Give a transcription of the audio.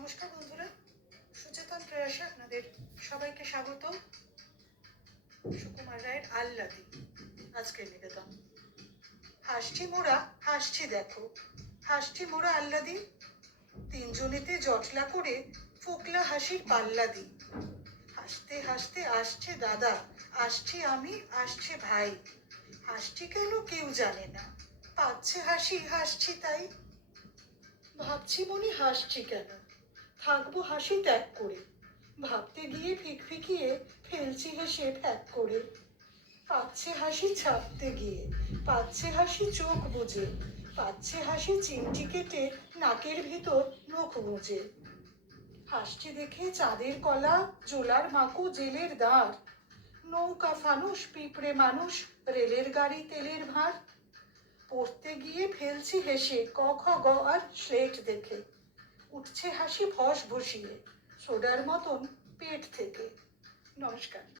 নমস্কার বন্ধুরা, সুচেতন প্রয়াসে আপনাদের সবাইকে স্বাগত। সুকুমার রায়ের আহ্লাদি আজকের নিবেদন। হাসছি মোরা, হাসছি দেখো, হাসছি মোরা আহ্লাদি, তিনজনেতে জটলা করে ফোকলা হাসির পাল্লা দি। হাসতে হাসতে আসছে দাদা, আসছি আমি, আসছে ভাই, হাসছি কেন কেউ জানে না, পাচ্ছে হাসি, হাসছি তাই। ভাবছি মনে হাসছি কেন, থাকবো হাসি ত্যাগ করে, ভাবতে গিয়ে ফিকফিকিয়ে ফেলছি হেসে ফ্যাক করে। পাচ্ছে হাসি ছাপতে গিয়ে, পাচ্ছে হাসি চোখ বুজে, পাচ্ছে হাসি চিমটি কেটে নাকের ভিতর নখ গুঁজে। হাসছি দেখে চাঁদের কলা, জোলার মাকু, জেলের দাঁড়, নৌকা ফানুস, পিঁপড়ে মানুষ, রেলের গাড়ি, তেলের ভাঁড়। পড়তে গিয়ে ফেলছি হেসে ক খ গ আর স্লেট দেখে, উঠছে হাসি ফস বসিয়ে সোডার মতন পেট থেকে। নমস্কার।